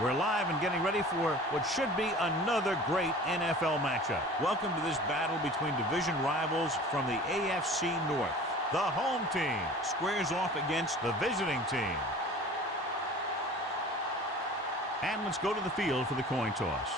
We're live and getting ready for what should be another great NFL matchup. Welcome to this battle between division rivals from the AFC North. The home team squares off against the visiting team. And let's go to the field for the coin toss.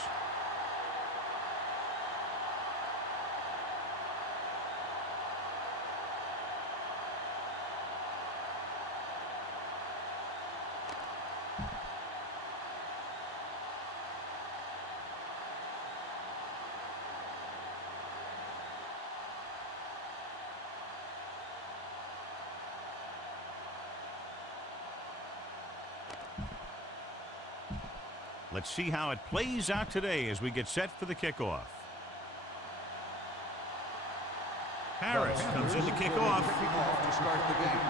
Let's see how it plays out today as we get set for the kickoff. Harris comes in to kick off. To start the game.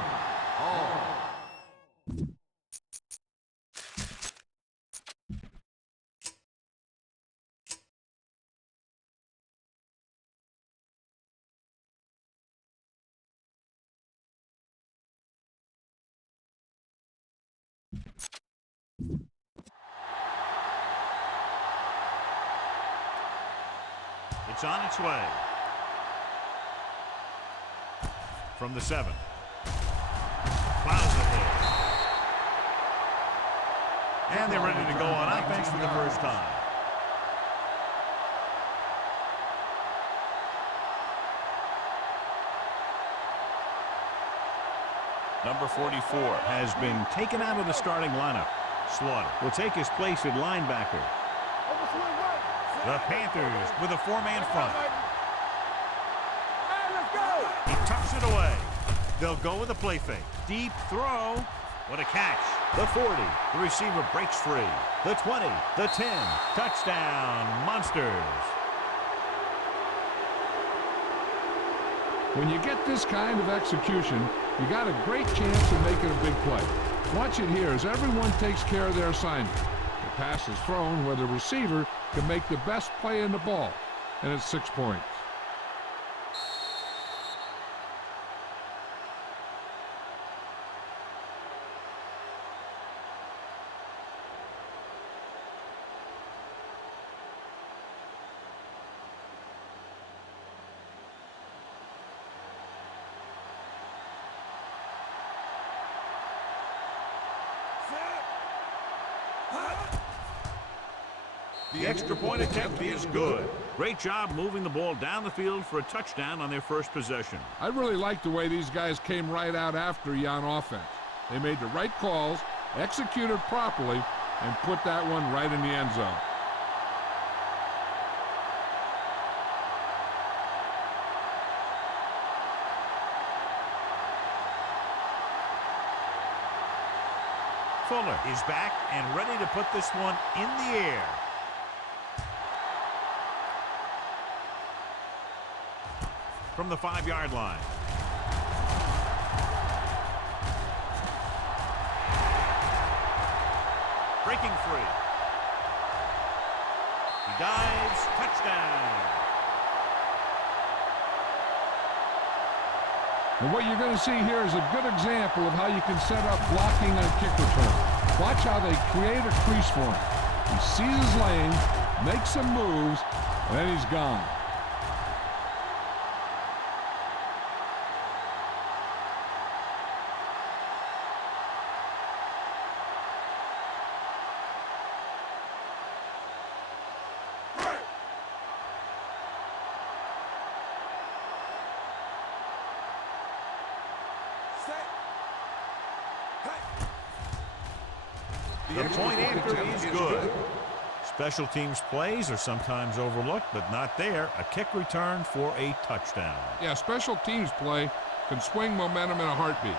It's on its way. From the 7. Plows it there. And they're ready to go on offense for the first time. Number 44 has been taken out of the starting lineup. Slaughter will take his place at linebacker. The Panthers with a 4-man front. He tucks it away. They'll go with a play fake. Deep throw. What a catch. The 40. The receiver breaks free. The 20. The 10. Touchdown, Monsters. When you get this kind of execution, you got a great chance of making a big play. Watch it here as everyone takes care of their assignment. The pass is thrown where the receiver can make the best play in the ball, and it's 6 points. The extra point attempt is good. Great job moving the ball down the field for a touchdown on their first possession. I really like the way these guys came right out after you on offense. They made the right calls, executed properly, and put that one right in the end zone. Fuller is back and ready to put this one in the air. From the 5-yard line. Breaking free. He dives. Touchdown. And what you're going to see here is a good example of how you can set up blocking on kick return. Watch how they create a crease for him. He sees his lane, makes some moves, and then he's gone. The point after is good. Special teams plays are sometimes overlooked, but not there. A kick return for a touchdown. Yeah, special teams play can swing momentum in a heartbeat.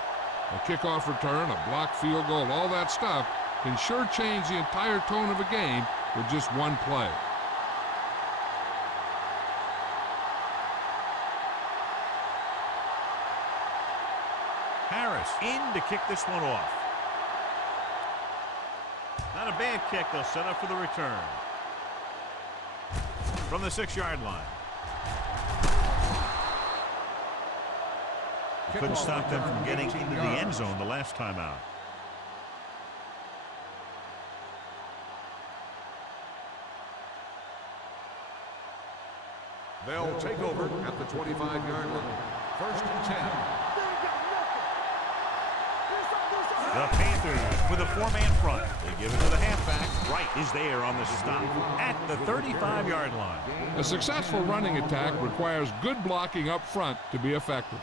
A kickoff return, a blocked field goal, all that stuff can sure change the entire tone of a game with just one play. Harris in to kick this one off. Not a bad kick. They'll set up for the return. From the 6-yard line. Couldn't stop them from getting into the end zone the last time out. They'll take over at the 25-yard line. First and 10. The Panthers with a four-man front. They give it to the halfback. Wright is there on the stop at the 35-yard line. A successful running attack requires good blocking up front to be effective.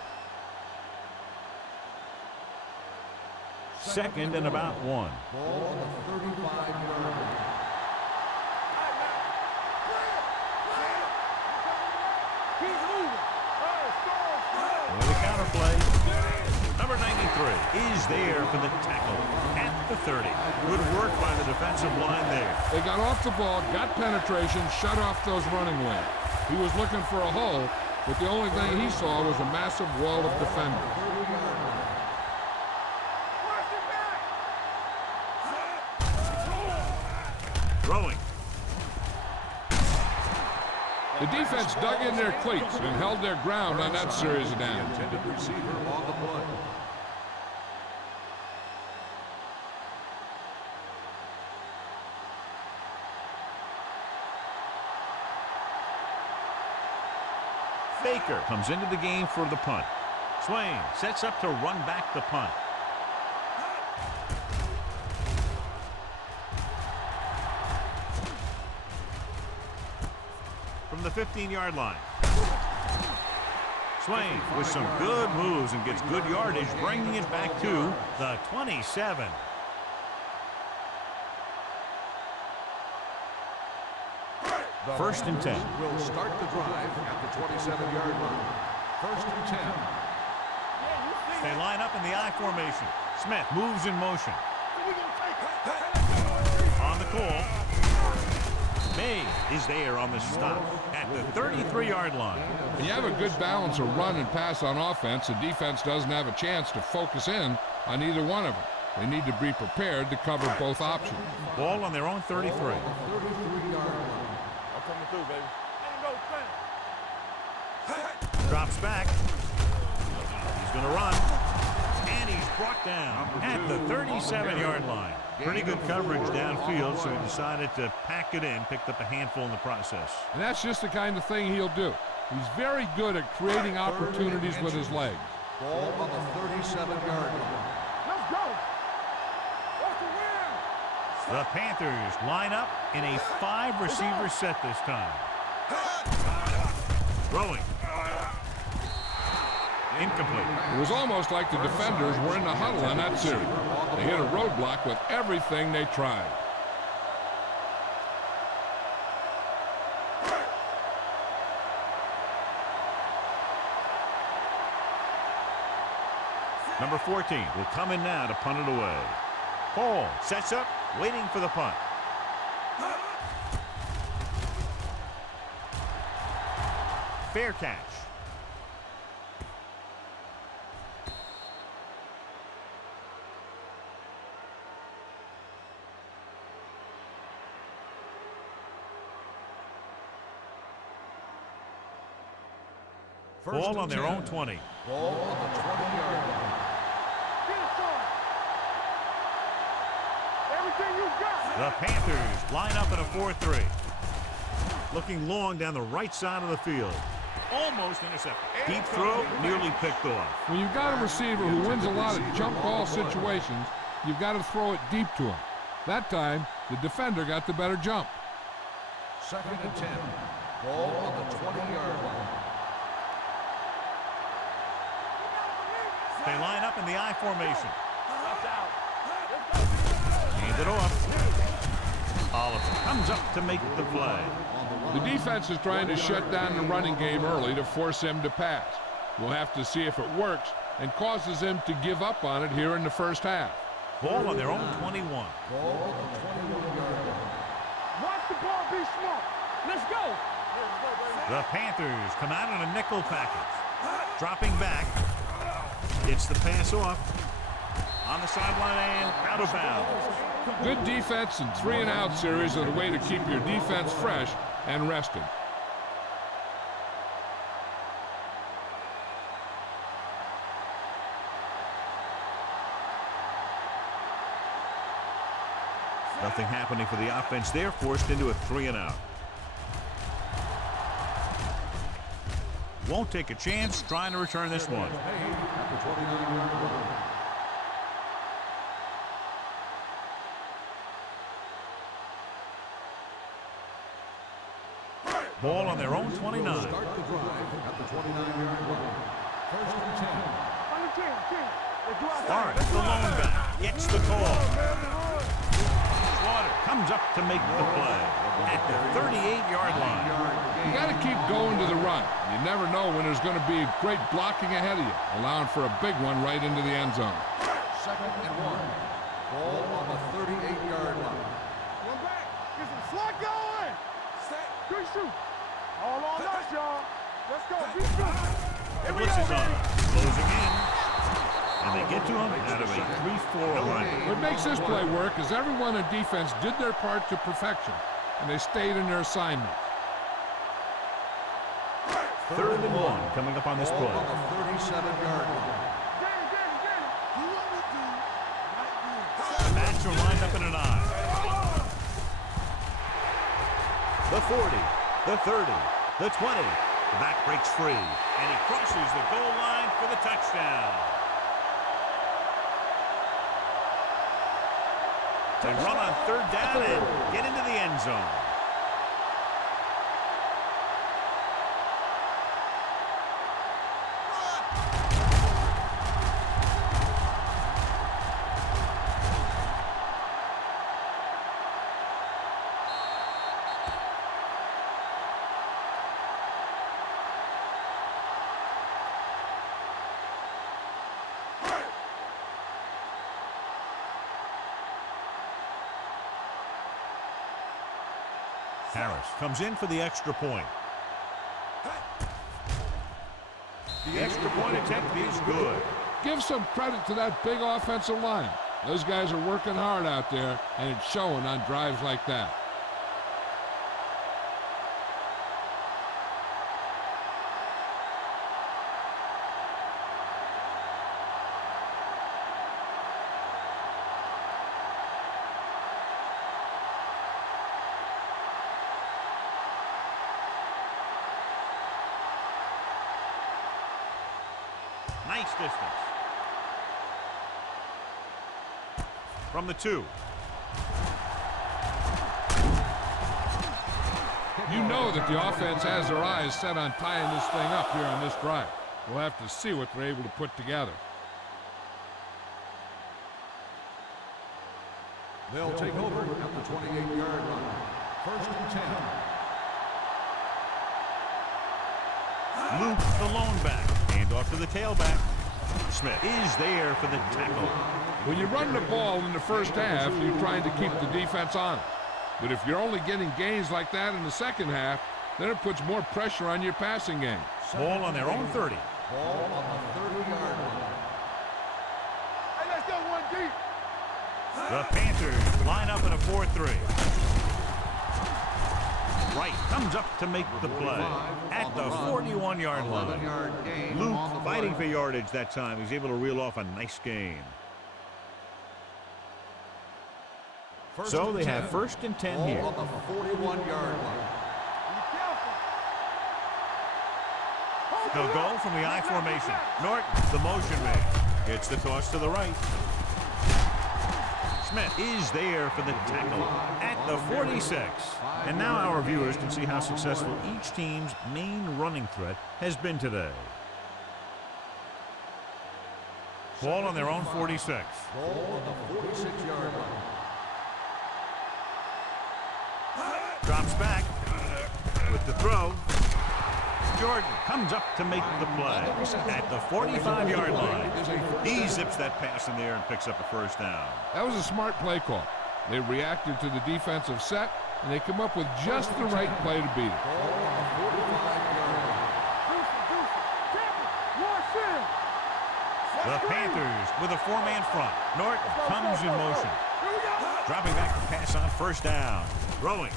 Second and about 1. Ball on the 35-yard line. With a counter play. Number 93 is there for the tackle at the 30. Good work by the defensive line there. They got off the ball, got penetration, shut off those running lanes. He was looking for a hole, but the only thing he saw was a massive wall of defenders. Throwing. The defense dug in their cleats and held their ground on that series of downs. Intended receiver on the play. Baker comes into the game for the punt. Swain sets up to run back the punt. From the 15-yard line. Swain with some good moves and gets good yardage, bringing it back to the 27. First and 10. Will start the drive at the 27-yard line. First and 10. They line up in the I formation. Smith moves in motion. On the call. May is there on the stop at the 33-yard line. When you have a good balance of run and pass on offense, the defense doesn't have a chance to focus in on either one of them. They need to be prepared to cover both options. Ball on their own 33. 33-yard line. Coming through, baby. Drops back. He's going to run. And he's brought down at the 37-yard line. Pretty good coverage downfield, so he decided to pack it in, picked up a handful in the process. And that's just the kind of thing he'll do. He's very good at creating opportunities with his legs. Ball on the 37-yard line. Let's go. What's the win? The Panthers line up in a 5-receiver set this time. Throwing. Incomplete. It was almost like the defenders were in the huddle on that series. They hit a roadblock with everything they tried. Number 14 will come in now to punt it away. Hall sets up, waiting for the punt. Fair catch. Ball on their own 20. Ball on the 20-yard line. Everything you got. The Panthers line up in a 4-3. Looking long down the right side of the field. Almost intercepted. Deep throw, nearly picked off. When you've got a receiver who wins a lot of jump ball situations, you've got to throw it deep to him. That time, the defender got the better jump. Second and 10. Ball on the 20-yard line. They line up in the I formation. Watch out. Hand it off. Oliver comes up to make the play. The defense is trying to shut down the running game early to force him to pass. We'll have to see if it works and causes him to give up on it here in the first half. Ball on their own 21. Ball on the 21-yard line. Watch the ball be smart. Let's go. The Panthers come out in a nickel package. Dropping back. Gets the pass off. On the sideline and out of bounds. Good defense and 3-and-out series are the way to keep your defense fresh and rested. Nothing happening for the offense there, forced into a 3-and-out. won't take a chance trying to return this one. At the 29-yard line. Ball on their own 29. Start the drive at the 29-yard line. First and 10. On the 10. Lawrence, the lone back, gets the call. Slaughter comes up to make the play at the 38-yard line. You got to keep going to the run. You never know when there's going to be great blocking ahead of you, allowing for a big one right into the end zone. Second and 1. Ball on the 38-yard line. One back. Get some slot going. Good shoot. All on us, y'all. Let's go. Be shoot. The blitz is on. Closing in. And they get to him out of a 3-4 alignment. What makes this play work is everyone in defense did their part to perfection, and they stayed in their assignments. 3rd and 1 coming up on this Ball play. on the 37-yard line. The backs are lined up in an eye. The 40, the 30, the 20. The back breaks free, and he crosses the goal line for the touchdown. To run on 3rd down and get into the end zone. Harris comes in for the extra point. The extra point attempt is good. Give some credit to that big offensive line. Those guys are working hard out there, and it's showing on drives like that. Nice distance. From the 2. You know that the offense has their eyes set on tying this thing up here on this drive. We'll have to see what they're able to put together. They'll take over at the 28-yard line. First and 10. Luke, the lone back. Hand off to the tailback. Smith is there for the tackle. When you run the ball in the first half, you're trying to keep the defense on it. But if you're only getting gains like that in the second half, then it puts more pressure on your passing game. Ball on their own 30. Ball on the 30-yard line. Hey, let's go one deep. The Panthers line up in a 4-3. Wright comes up to make the play at the 41-yard line. 11-yard gain. Luke fighting for yardage that time. He's able to reel off a nice gain. So they have 1st and 10 here. On the 41-yard line. They'll go from the I formation. Norton, the motion man, gets the toss to the right. Smith is there for the tackle at the 46. And now our viewers can see how successful each team's main running threat has been today. Ball on their own 46. Ball on the 46-yard line. Drops back with the throw. Jordan comes up to make the play at the 45-yard line. He zips that pass in the air and picks up a 1st down. That was a smart play call. They reacted to the defensive set, and they come up with just the right play to beat it. Ball on the 45-yard line. The Panthers with a 4-man front. Norton comes in motion. Dropping back to pass on 1st down. Throwing.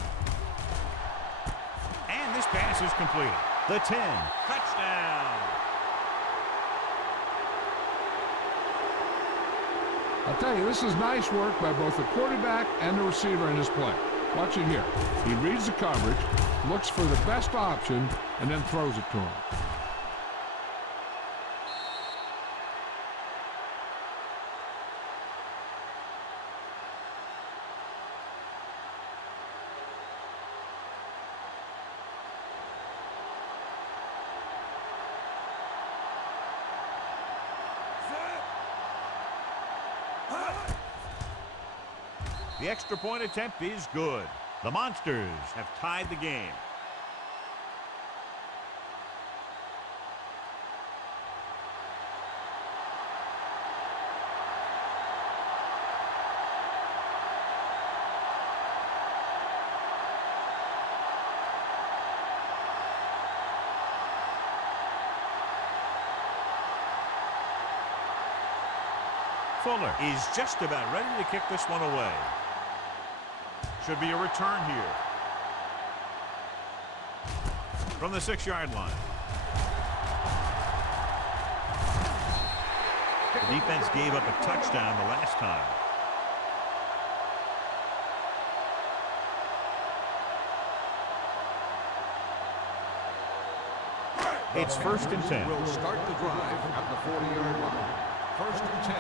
And this pass is completed. The 10. Touchdown. I'll tell you, this is nice work by both the quarterback and the receiver in this play. Watch it here. He reads the coverage, looks for the best option, and then throws it to him. The extra point attempt is good. The Monsters have tied the game. Fuller is just about ready to kick this one away. Should be a return here. From the 6-yard line. The defense gave up a touchdown the last time. It's 1st and 10. Will start the drive at the 40-yard line. 1st and 10.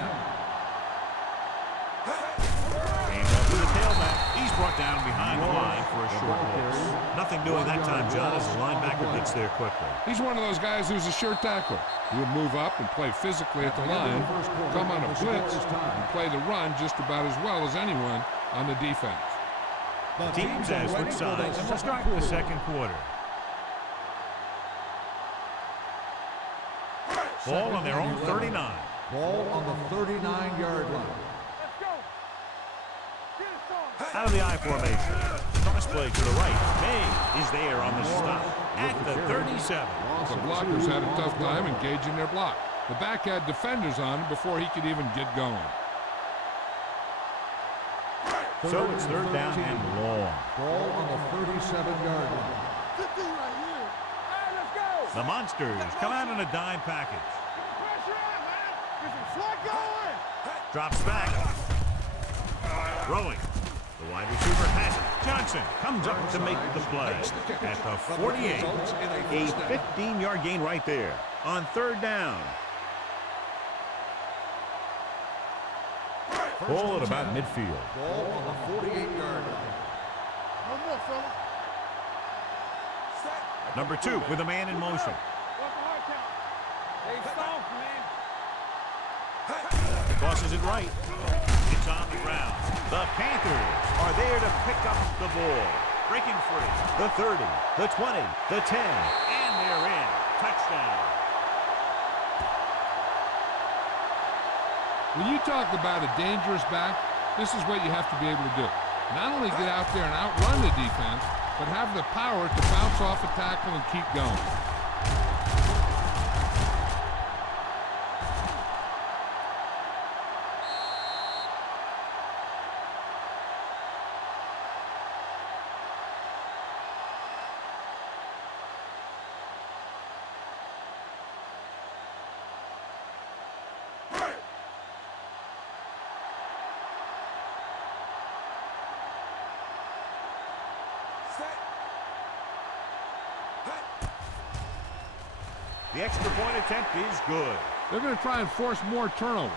To the tailback. He's brought down behind the line for a short loss. Nothing doing that time, John, as the linebacker gets there quickly. He's one of those guys who's a sure tackler. He'll move up and play physically at the line, come on a blitz, and play the run just about as well as anyone on the defense. The teams as switch sides, and we'll start the second quarter. Ball on their own 39. Ball on the 39-yard line. Out of the I formation. Cross play to the right. May is there on the stop at the 37. The blockers had a tough time engaging their block. The back had defenders on him before he could even get going. So it's 3rd down and long. Ball on the 37-yard line. The Monsters come out in a dime package. Drops back. Throwing. The wide receiver has it. Johnson comes up to make the play at the 48. A 15-yard gain right there on 3rd down. Ball at about midfield. Ball on the 48-yard line. No more, fellas. Number 2 with a man in motion. Hey, soft, man. Tosses it right. It's on the ground. The Panthers are there to pick up the ball. Breaking free. The 30, the 20, the 10, and they're in. Touchdown. When you talk about a dangerous back, this is what you have to be able to do. Not only get out there and outrun the defense, but have the power to bounce off a tackle and keep going. The extra point attempt is good. They're going to try and force more turnovers.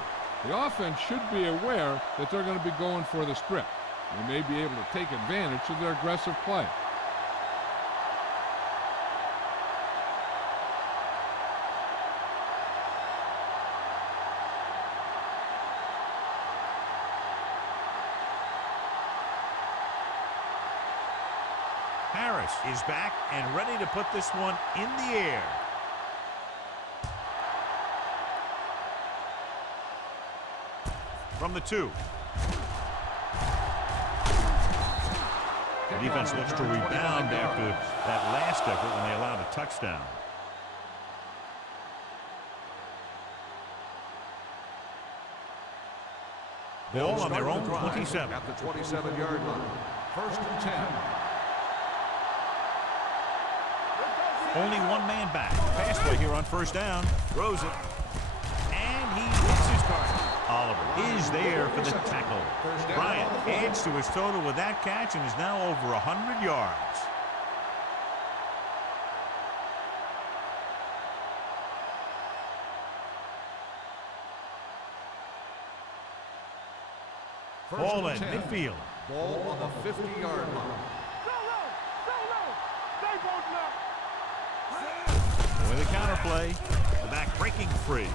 The offense should be aware that they're going to be going for the strip. They may be able to take advantage of their aggressive play. Harris is back and ready to put this one in the air. From the 2. The defense looks to rebound after that last effort when they allowed a touchdown. Ball on their own 27. At the 27-yard line. 1st and 10. Only one man back. Pass play here on 1st down. Throws it. And he hits his target. Oliver is there for the tackle. Bryant adds to his total with that catch and is now over 100 yards. Ball at midfield. Ball on the 50-yard line. With a counter play, the back breaking free.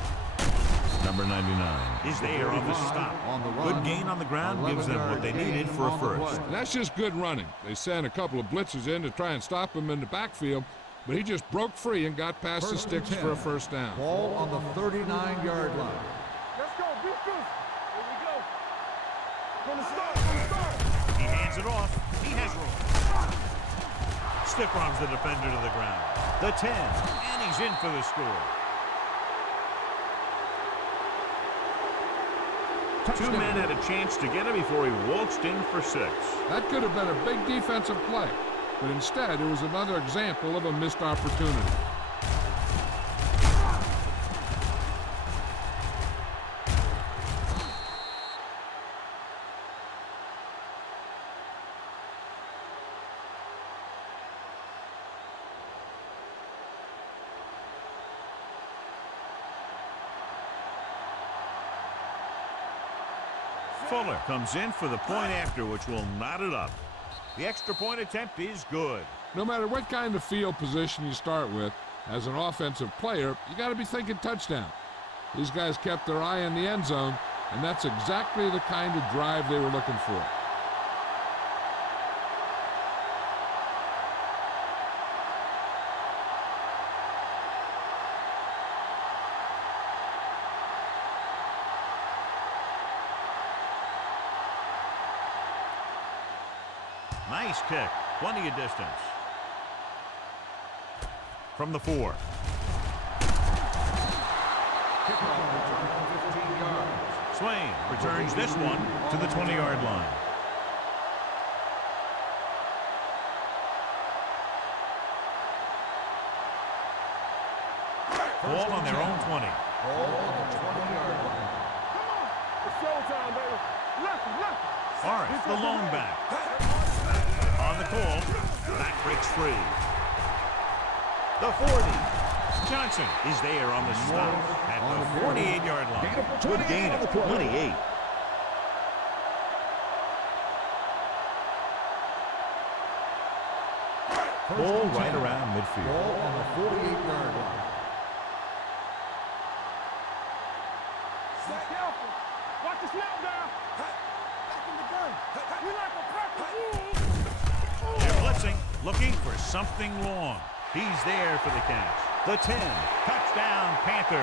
Number 99 is there on the stop. Good gain on the ground gives them what they needed for a first. That's just good running. They sent a couple of blitzes in to try and stop him in the backfield, but he just broke free and got past the sticks for a first down. Ball on the 39-yard line. Let's go. Be good. Here we go. From the start. He hands it off. He has room. Stiff arms the defender to the ground. The 10, and he's in for the score. Two men had a chance to get him before he waltzed in for 6. That could have been a big defensive play, but instead it was another example of a missed opportunity. Fuller comes in for the point after, which will knot it up. The extra point attempt is good. No matter what kind of field position you start with, as an offensive player, you got to be thinking touchdown. These guys kept their eye on the end zone, and that's exactly the kind of drive they were looking for. Nice kick. Plenty of distance. From the 4. Kickoff return 15 yards. Swain returns this one to the 20-yard line. Ball on their own 20. Ball on the 20-yard line. Come on. It's showtime, baby. Left. Forrest, the lone back. On the call, that breaks free. The 40. Johnson is there on the stop at the 48-yard line. Good gain of 28. Ball right around midfield. Ball on the 48-yard line. Careful. Watch the snap down. Back in the gun. We like a practice rule. They're blitzing, looking for something long. He's there for the catch. The 10, touchdown Panthers.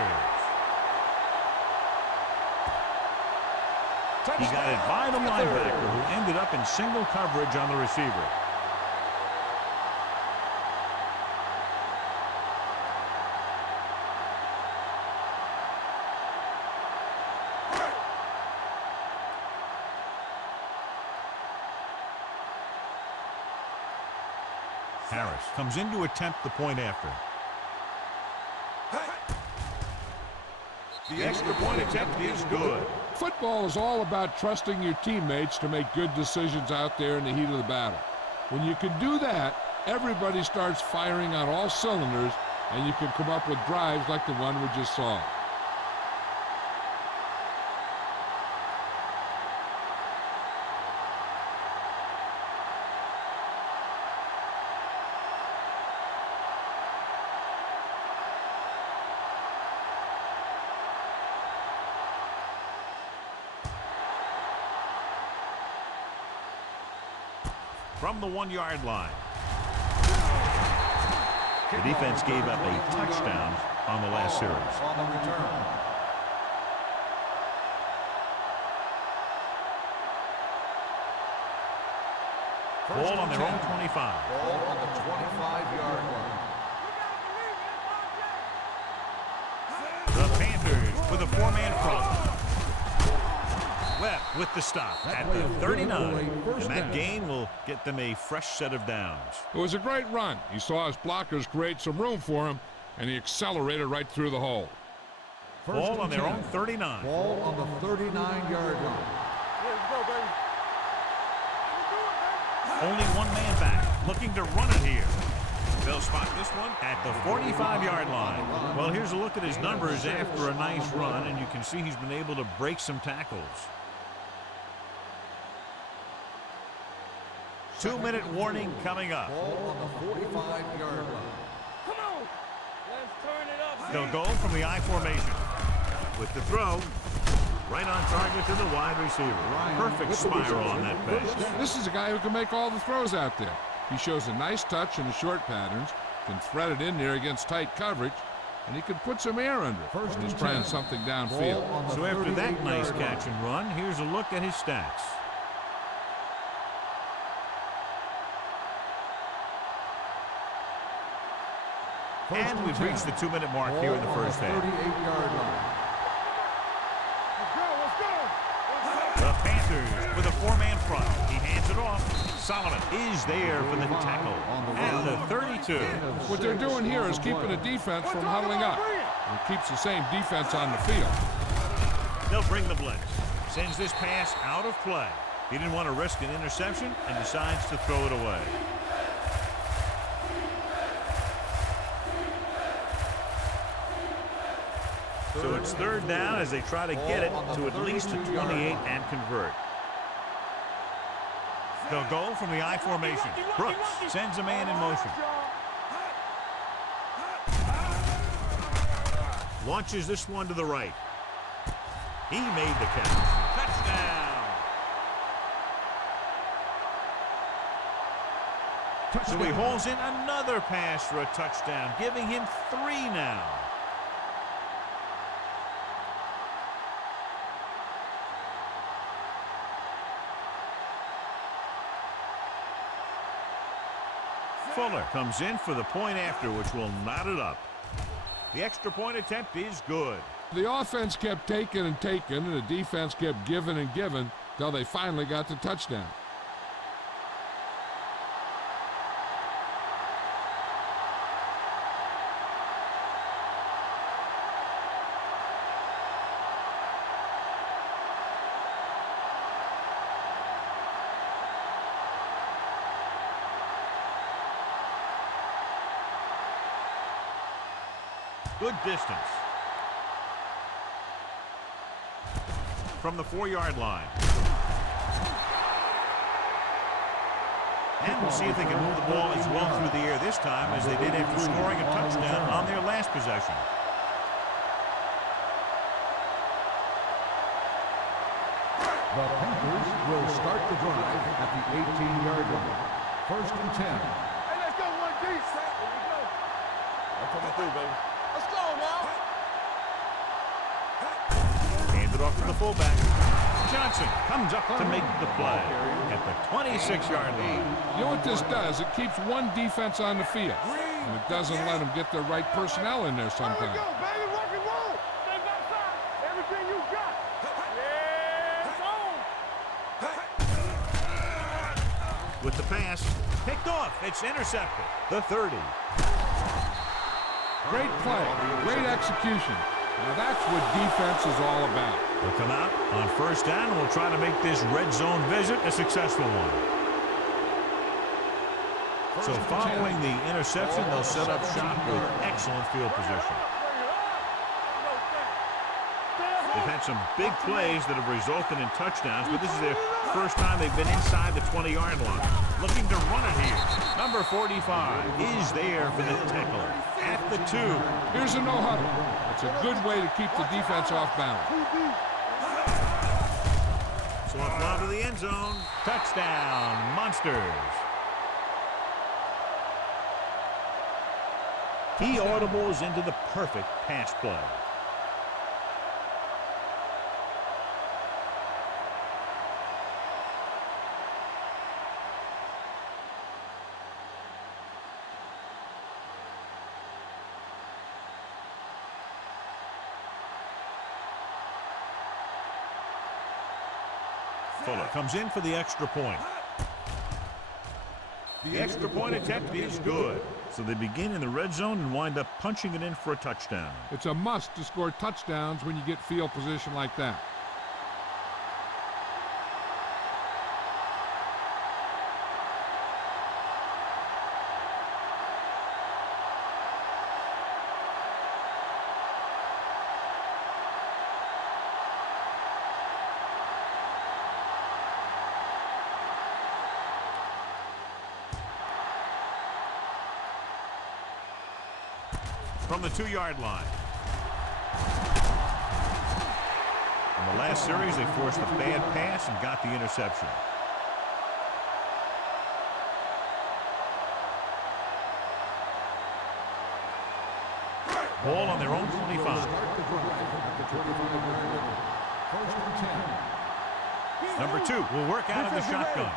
He got it by the linebacker, who ended up in single coverage on the receiver. Harris comes in to attempt the point after. The extra point attempt is good. Football is all about trusting your teammates to make good decisions out there in the heat of the battle. When you can do that, everybody starts firing on all cylinders, and you can come up with drives like the one we just saw. From the 1-yard line. The defense gave up a touchdown on the last series. On the return. Ball on their own 25. Ball on the 25-yard line. The Panthers with a 4-man front. Webb with the stop at the 39. And that gain will get them a fresh set of downs. It was a great run. He saw his blockers create some room for him, and he accelerated right through the hole. Ball on their own 39. Ball on the 39-yard line. Let's go, baby. Only one man back, looking to run it here. They'll spot this one at the 45-yard line. Well, here's a look at his numbers after a nice run, and you can see he's been able to break some tackles. 2-minute warning coming up. Ball on the 45-yard line. Come on. Let's turn it up. They'll go from the I formation. With the throw, right on target to the wide receiver. Perfect spiral on that pass. This is a guy who can make all the throws out there. He shows a nice touch in the short patterns, can thread it in there against tight coverage, and he can put some air under it when he's trying something downfield. So after that nice catch and run, here's a look at his stats. And we've reached the 2-minute mark here in the first half. 38-yard line. The Panthers with a 4-man front. He hands it off. Solomon is there for the tackle at the 32. What they're doing here is keeping the defense from huddling up. It keeps the same defense on the field. They'll bring the blitz. Sends this pass out of play. He didn't want to risk an interception and decides to throw it away. So it's third down as they try to get it to at least the 28 and convert. They'll go from the I formation. Brooks sends a man in motion. Launches this one to the right. He made the catch. Touchdown. So he hauls in another pass for a touchdown, giving him 3 now. Fuller comes in for the point after, which will knot it up. The extra point attempt is good. The offense kept taking and taking, and the defense kept giving and giving till they finally got the touchdown. Good distance. From the 4-yard line. And we'll see if they can move the ball as well through the air this time as they did after scoring a touchdown on their last possession. The Panthers will start the drive at the 18-yard line. First and 10. Hey, let's go, 1D. Here we go. I'm coming through, baby. Let's go now. Hands it off to the fullback. Johnson comes up to make the play at the 26-yard line. You know what this does? It keeps one defense on the field, and it doesn't let them get the right personnel in there sometimes. Here we go, baby. Rock and roll. Stay back side. Everything you got. Yeah, it's on. With the pass, picked off. It's intercepted. The 30. Great play, great execution. Now that's what defense is all about. They'll come out on first down and we'll try to make this red zone visit a successful one. So following the interception, they'll set up shop with excellent field position. They've had some big plays that have resulted in touchdowns, but this is their first time they've been inside the 20-yard line. Looking to run it here. Number 45 is there for the tackle at the 2. Here's a no-huddle. It's a good way to keep the defense off balance. So up onto the end zone. Touchdown, Monsters. He audibles into the perfect pass play. Fuller comes in for the extra point. The extra point attempt is good. So they begin in the red zone and wind up punching it in for a touchdown. It's a must to score touchdowns when you get field position like that. From the 2-yard line. In the last series, they forced a bad pass and got the interception. Ball on their own 25. Number 2 will work out of the shotgun.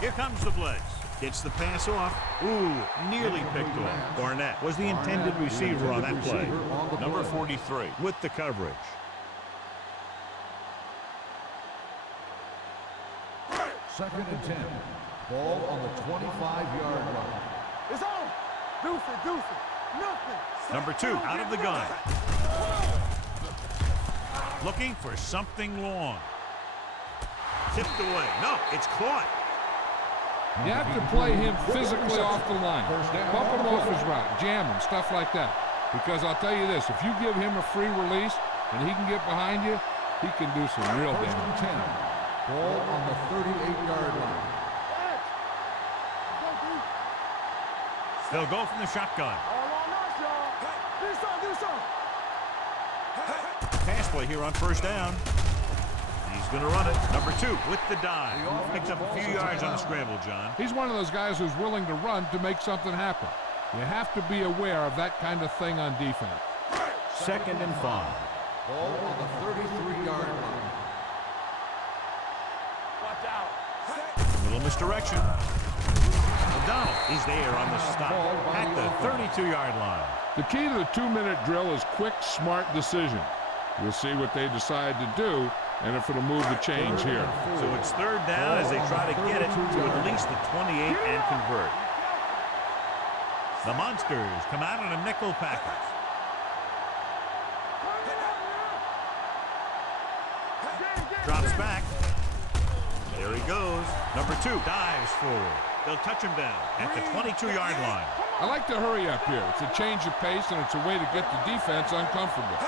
Here comes the blitz. Gets the pass off. Ooh, nearly picked off. Barnett was the intended receiver on that play. Number 43 with the coverage. Second and 10. Ball on the 25-yard line. It's on. Deuce it. Nothing. Number 2 out of the gun. Looking for something long. Tipped away. No, it's caught. You have to play him physically off the line. Bump him off his route, jam him, stuff like that. Because I'll tell you this, if you give him a free release and he can get behind you, he can do some real damage. 10. Ball on the 38-yard line. They'll go from the shotgun. Pass play here on first down. He's going to run it. Number 2 with the dive. Picks up a few yards on the scramble, John. He's one of those guys who's willing to run to make something happen. You have to be aware of that kind of thing on defense. Second and 5. Ball on the 33-yard line. Watch out. Little misdirection. O'Donnell is there on the stop at the 32-yard line. The key to the 2-minute drill is quick, smart decision. We'll see what they decide to do and if it'll move the change here. So it's third down as they try to get it to at least the 28 and convert. The Monsters come out in a nickel package. Drops back. There he goes. Number 2 dives forward. They'll touch him down at the 22-yard line. I like to hurry up here. It's a change of pace, and it's a way to get the defense uncomfortable.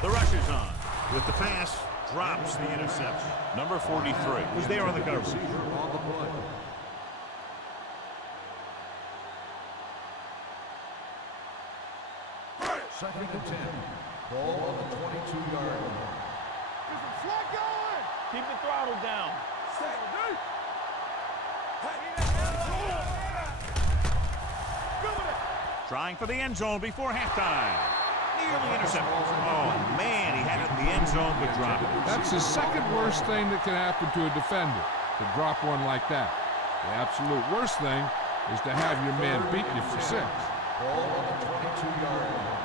The rush is on. With the pass, drops the interception. Number 43 was there on the coverage. Second and 10. Ball on the 22-yard line. Keep the throttle down. Trying for the end zone before halftime. Nearly intercepted. Oh, man, he had it in the end zone but dropped it. That's the second worst thing that can happen to a defender, to drop one like that. The absolute worst thing is to have your man beat you for 6. Ball on the 22-yard line.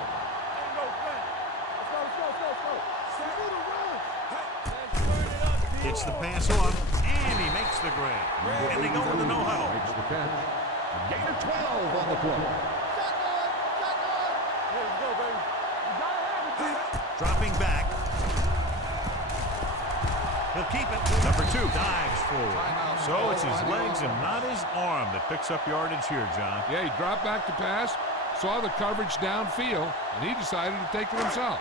Gets the pass off, and he makes the grab. And they go with the no-huddle. Makes the catch. A gain of 12 on the play. Dropping back. He'll keep it. Number 2 dives forward. So it's his legs and not his arm that picks up yardage here, John. Yeah, he dropped back to pass, saw the coverage downfield, and he decided to take it himself.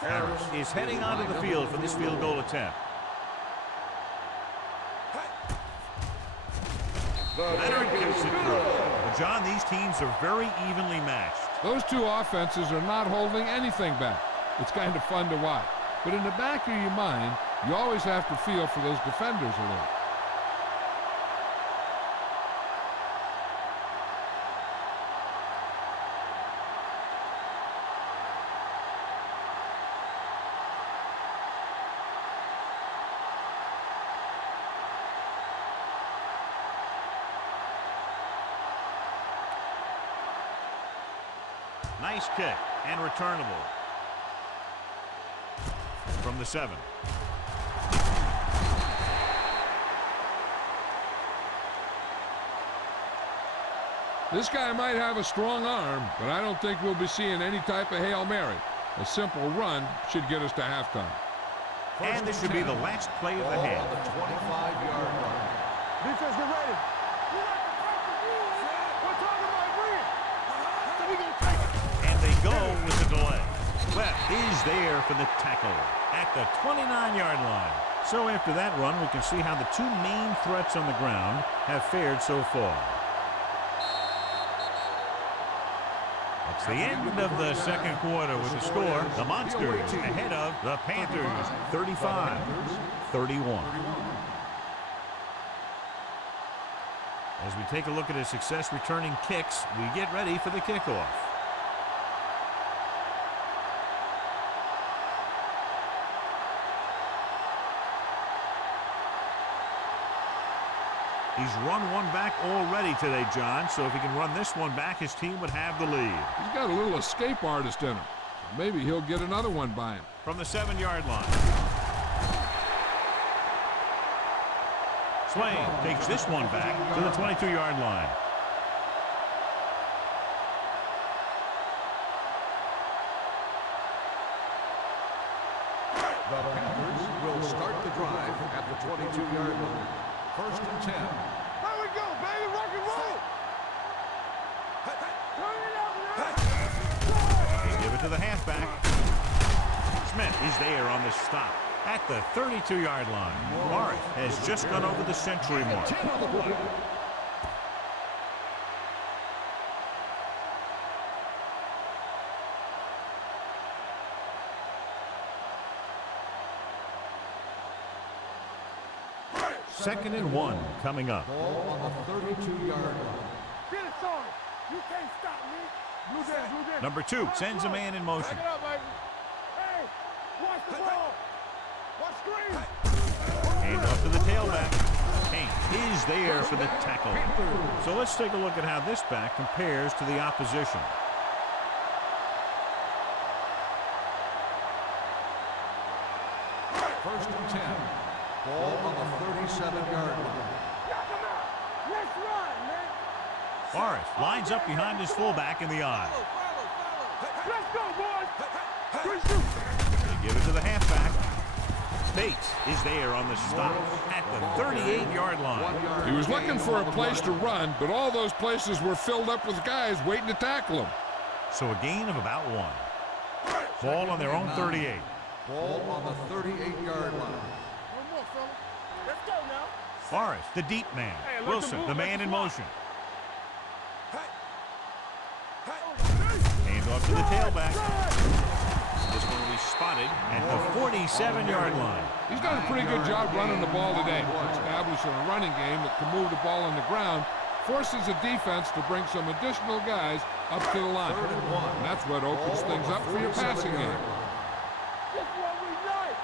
Harris is heading onto the field for this field goal attempt. Leonard gets it through. Well, John, these teams are very evenly matched. Those two offenses are not holding anything back. It's kind of fun to watch. But in the back of your mind, you always have to feel for those defenders a little. Nice kick and returnable from the 7. This guy might have a strong arm, but I don't think we'll be seeing any type of Hail Mary. A simple run should get us to halftime. And this should be the last play of the half. On the 25-yard line. Defense, get ready. We're talking about bring it. So we gonna take it. And they go with the delay. Webb is there for the tackle at the 29-yard line. So after that run, we can see how the two main threats on the ground have fared so far. It's the end of the second quarter with the score. The Monsters ahead of the Panthers, 35-31. As we take a look at his success returning kicks, we get ready for the kickoff. He's run one back already today, John, so if he can run this one back, his team would have the lead. He's got a little escape artist in him. Maybe he'll get another one by him. From the 7-yard line. Swain takes this one back to the 22-yard line. The Panthers will start the drive at the 22-yard line. First and 10. There we go, baby. Rock and roll. Turn it out, man. They give it to the halfback. Smith is there on the stop at the 32-yard line. Morris has just gone over the century mark. 10 on the play. Second and 1 coming up. Ball on the 32-yard line. Get it, Sony. You can't stop me. Blue Jays, Blue Jays. Number 2 sends a man in motion. Back it up, baby. Hey, watch the ball. Watch screen. Hand off to the tailback. Payne is there for the tackle. So let's take a look at how this back compares to the opposition. First and 10. Ball on the 37-yard line. Let's run, man. Morris lines up behind his fullback in the eye. Let's go, boys. Good shoot. They give it to the halfback. Bates is there on the stop at the 38-yard line. He was looking for a place to run, but all those places were filled up with guys waiting to tackle him. So a gain of about 1. Ball on their own 38. Ball on the 38-yard line. One more, fella. Let's go now. Morris, the deep man. Hey, let Wilson, them move, the let man them in walk. motion. Hand off to the tailback. This one will be spotted at the 47-yard line. He's done a pretty good job running the ball today, establishing a running game that can move the ball on the ground, forces the defense to bring some additional guys up to the line. And that's what opens things up for your passing game. This what we like.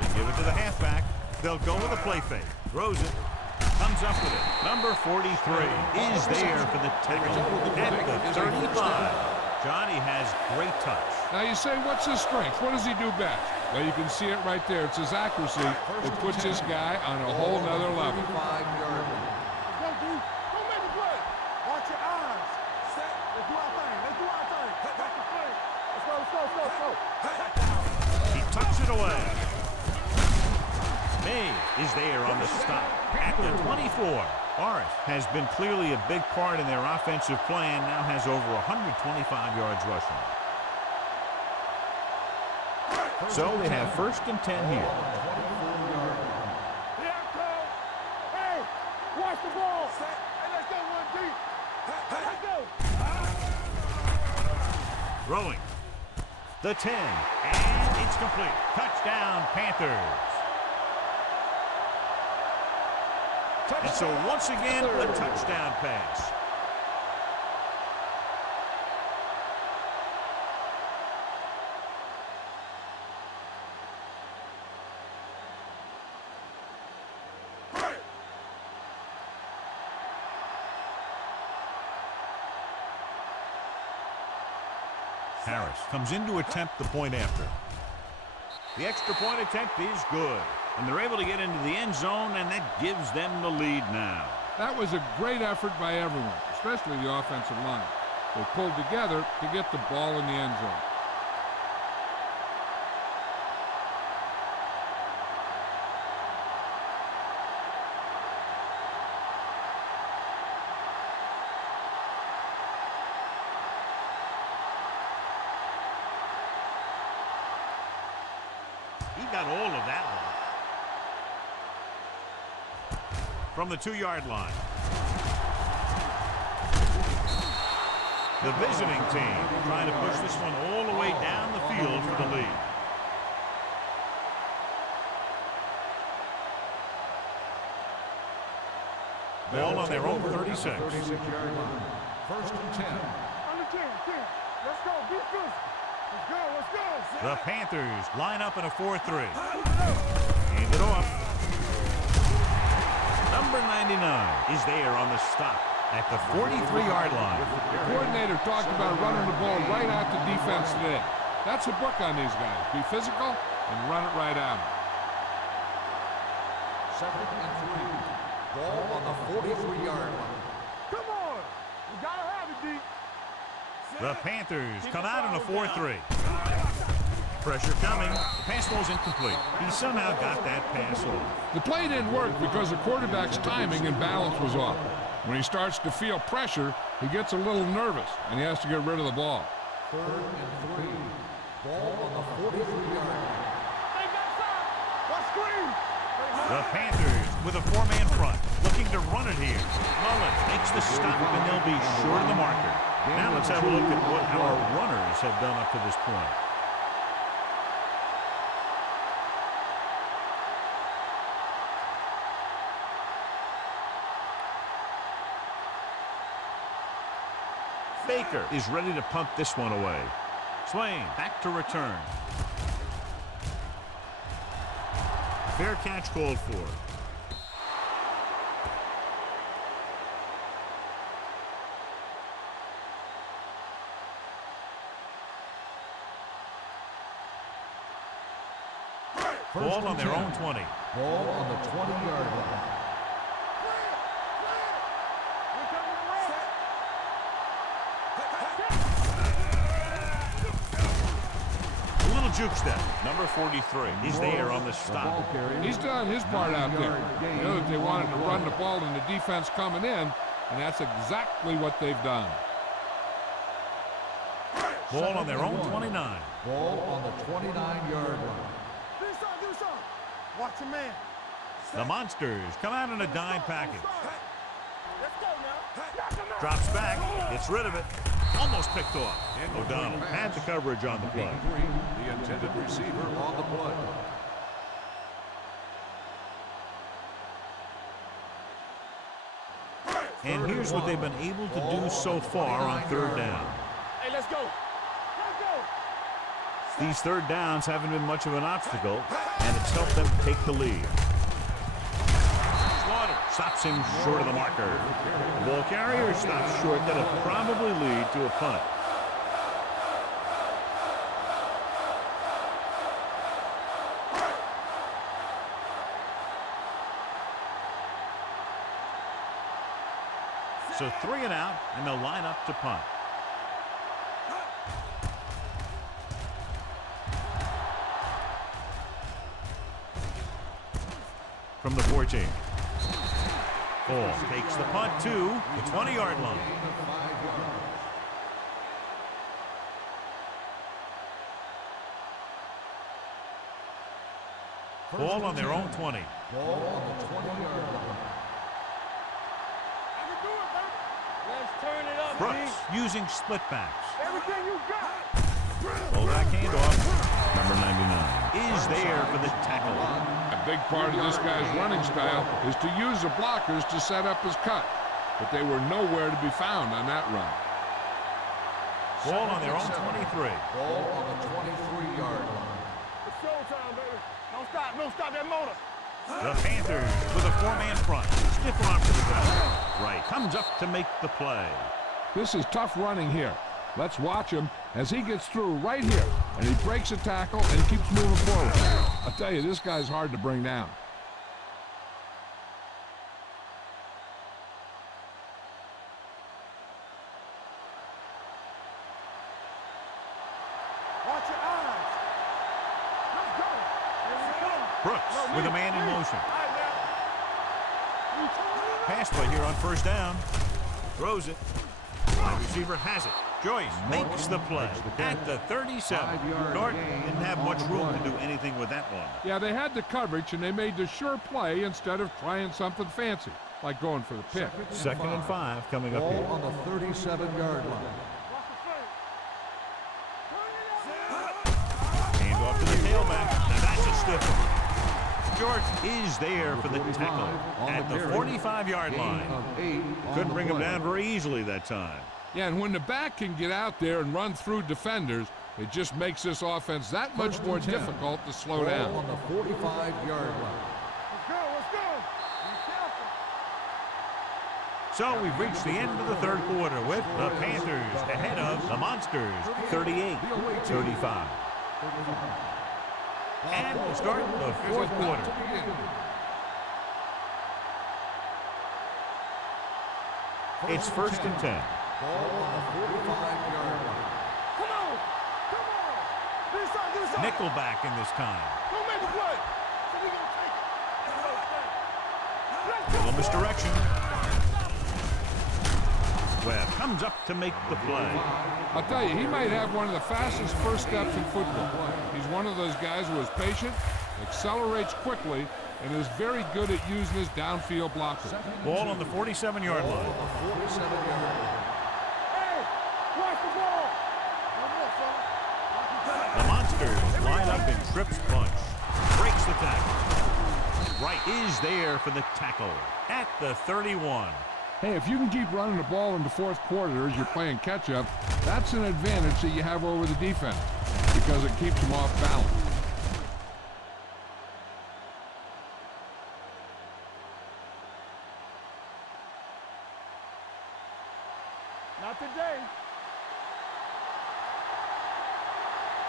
They give it to the halfback. They'll go with a play fake. Throws it. Comes up with it. Number 43 is there for the tackle at the 35. Johnny has great touch. Now you say, what's his strength? What does he do best? Well, you can see it right there. It's his accuracy that puts this guy on a whole nother level. 35-yard line. Go, D. Go make a play. Watch your eyes. Let's do our thing. Let's do our thing. Watch the play. Let's go, let's go, let's go, let's go. He tucks it away. May is there on the stop at the 24. Morris has been clearly a big part in their offensive plan, now has over 125 yards rushing. So they have first and 10 here. Here I come. Hey, watch the ball. Hey, let's go, 1D. Let's go. Throwing. The 10. And it's complete. Touchdown, Panthers. And so once again, a touchdown pass. Harris comes in to attempt the point after. The extra point attempt is good. And they're able to get into the end zone, and that gives them the lead now. That was a great effort by everyone, especially the offensive line. They pulled together to get the ball in the end zone. He got all of that one. From the 2-yard line. The visiting team trying to push this one all the way down the field for the lead. Ball on their own 36. 36-yard line. First and 10. Under 10. Let's go. Defense. Let's go. The Panthers line up in a 4-3. Hand it off. Number 99 is there on the stop at the 43-yard line. The coordinator talked about running the ball right out the defense today. That's a book on these guys. Be physical and run it right out. Second and 3. Ball on the 43-yard line. Come on. You gotta have it, D. The Panthers come out in a 4-3. Pressure coming. The pass ball's incomplete. He somehow got that pass off. The play didn't work because the quarterback's timing and balance was off. When he starts to feel pressure, he gets a little nervous, and he has to get rid of the ball. Third and 3. Ball on the 43-yard line. What screen? The Panthers with a 4-man front, looking to run it here. Mullen makes the stop, and they'll be short of the marker. Now let's have a look at what our runners have done up to this point. Baker is ready to punt this one away. Swain back to return. Fair catch called for. Ball on their own 20. Ball on the 20-yard line. A little juke step. Number 43 is there on the stop. He's done his part out there. You know that they wanted to run the ball and the defense coming in, and that's exactly what they've done. Ball on their own 29. Ball on the 29-yard line. Do something. Watch your man. The Monsters come out in a dime package. Let's go now. Drops back, gets rid of it. Almost picked off. O'Donnell had the coverage on the play. The intended receiver on the play. And here's what they've been able to do so far on third down. Hey, let's go. These third downs haven't been much of an obstacle, and it's helped them take the lead. Slaughter stops him short of the marker. The ball carrier stops short. That'll probably lead to a punt. So 3 and out, and they'll line up to punt. From the 14. Ball takes the punt to the 20-yard line. Ball on their own 20. Ball on the 20-yard line. Let's turn it up, Brooks using split backs. Everything you got. Pull that handoff. Number 99 is there for the tackle. A big part of this guy's running style is to use the blockers to set up his cut, but they were nowhere to be found on that run. Ball on their own 23. Ball on the 23-yard line. It's showtime, baby. Don't stop that motor. The Panthers with a 4-man front. Stiff arm to the ground. Right comes up to make the play. This is tough running here. Let's watch him as he gets through right here, and he breaks a tackle and keeps moving forward. I'll tell you, this guy's hard to bring down. Watch your eyes. Let's go. Here we go. Brooks with a man in motion. All right, now. Pass play here on first down. Throws it. Wide receiver has it. Joyce makes the play at the 37. 5-yard Norton gain didn't have on much the room play. to do anything with that one. Yeah, they had the coverage, and they made the sure play instead of trying something fancy, like going for the pick. Second and 5 coming up Ball here. on the 37-yard line. Hand off to the tailback. Now that's a stiff one. George is there for the tackle at the 45-yard line. Couldn't bring him down very easily that time. Yeah, and when the back can get out there and run through defenders, it just makes this offense that much more difficult to slow down. Ball on the 45-yard line. Let's go, let's go. Be careful. So we've reached the end of the third quarter with the Panthers ahead of the Monsters, 38-35. And we'll start the fourth quarter. It's first and 10. Ball on the 45-yard line. Come on. Come on. This side, this side. Nickelback in this time. Don't make a play. So we gonna take it. Little misdirection. Webb comes up to make the play. I'll tell you, he might have one of the fastest first steps in football. He's one of those guys who is patient, accelerates quickly, and is very good at using his downfield blocker. Ball on the 47-yard line. 47-yard line. Hey, watch the ball. One more, son. The Monsters line up in trips bunch. Breaks the tackle. Wright is there for the tackle at the 31. Hey, if you can keep running the ball in the fourth quarter as you're playing catch-up, that's an advantage that you have over the defense because it keeps them off balance. Not today.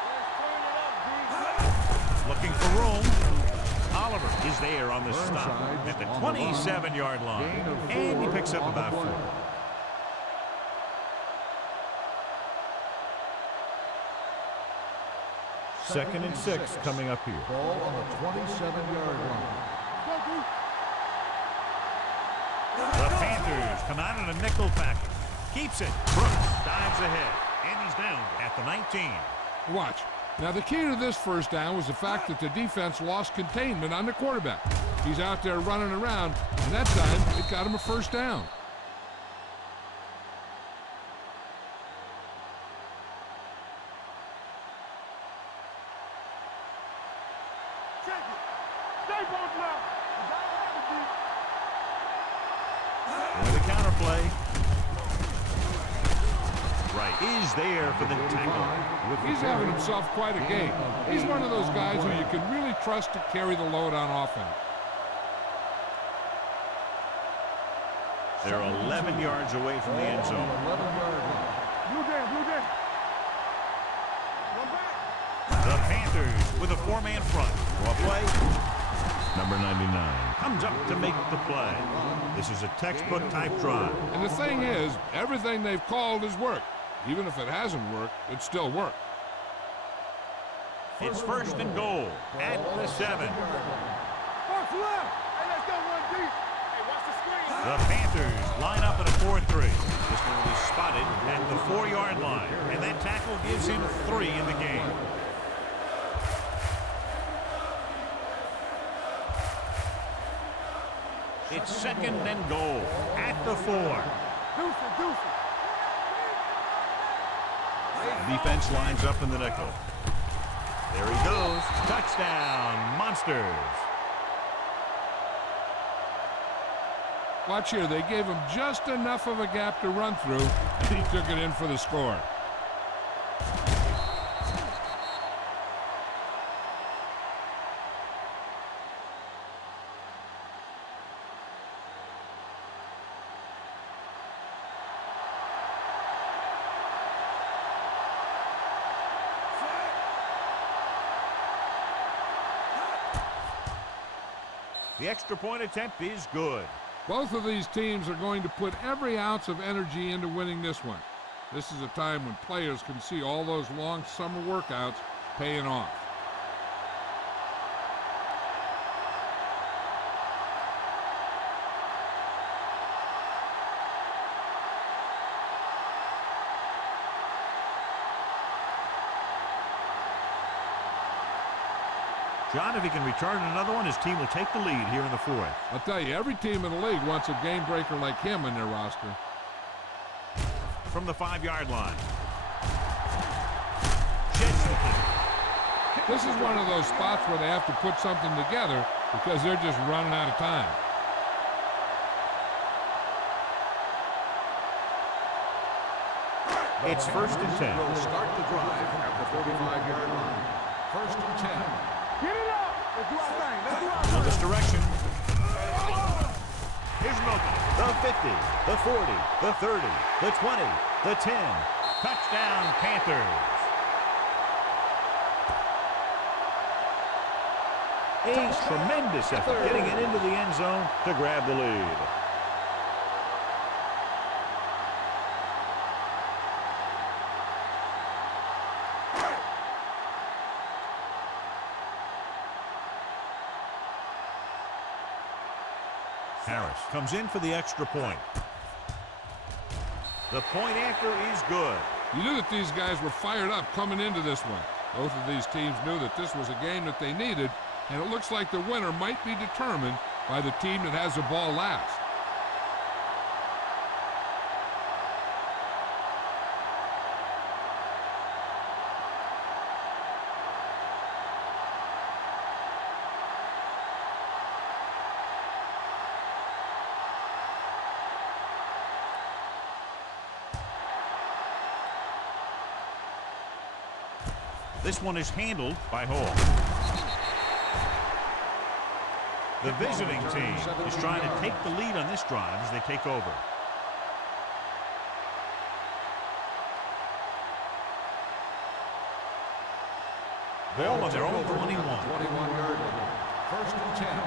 Let's turn it up, D. Looking for room. Oliver is there on the stop at the 27-yard line. And he picks up about 4. Second and 6 coming up here. Ball on the 27-yard line. Go, D. The Panthers come out in a nickel package. Keeps it. Brooks dives ahead. And he's down at the 19. Watch. Now, the key to this first down was the fact that the defense lost containment on the quarterback. He's out there running around, and that time it got him a first down. Check it. Stay both now. You gotta have it, D. With a counterplay. Wright is there for the tackle. He's having himself quite a game. He's one of those guys who you can really trust to carry the load on offense. They're 11 yards away from the end zone. 11-yard line. Blue down, blue down. One back. The Panthers with a 4-man front. Draw play. Number 99 comes up to make the play. This is a textbook type drive. And the thing is, everything they've called has worked. Even if it hasn't worked, it still worked. It's first and goal at the 7. Fox left. Hey, let's go, one deep. Hey, watch the screen. The Panthers line up in a 4-3. This one will be spotted at the 4-yard line. And that tackle gives him 3 in the game. It's second and goal at the 4. Deuce it, deuce it. Defense lines up in the nickel. There he goes. Touchdown, Monsters. Watch here, they gave him just enough of a gap to run through, and he took it in for the score. The extra point attempt is good. Both of these teams are going to put every ounce of energy into winning this one. This is a time when players can see all those long summer workouts paying off. John, if he can return another one, his team will take the lead here in the fourth. I'll tell you, every team in the league wants a game breaker like him in their roster. From the 5-yard line. Sheds the kick. This is one of those spots where they have to put something together because they're just running out of time. It's 1st and 10. Will start the drive at the 45-yard line. 1st and 10. Get it up. Let's do our thing. Let's do our In thing. this direction. Here's an opening. The 50, the 40, the 30, the 20, the 10. Touchdown, Panthers. A tremendous effort getting it into the end zone to grab the lead. Harris comes in for the extra point. The point after is good. You knew that these guys were fired up coming into this one. Both of these teams knew that this was a game that they needed, and it looks like the winner might be determined by the team that has the ball last. This one is handled by Hall. The visiting team is trying to take the lead on this drive as they take over. Ball on their own 21. 21-yard line. 1st and 10. No,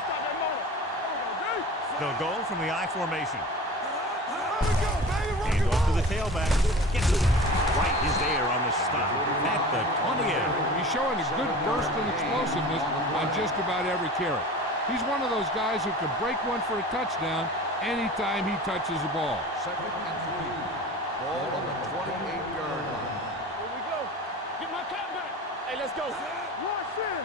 stop that motor. There we go, D. They'll go from the I formation. There we go, baby. Rock Hand and off to roll. the tailback. Gets it. Wright is there on the stop at the 20. He's showing a good burst and explosiveness on just about every carry. He's one of those guys who can break one for a touchdown anytime he touches the ball. 2nd and 3. Ball on the 28-yard line. Here we go. Get my cap back. Hey, let's go. Rush in.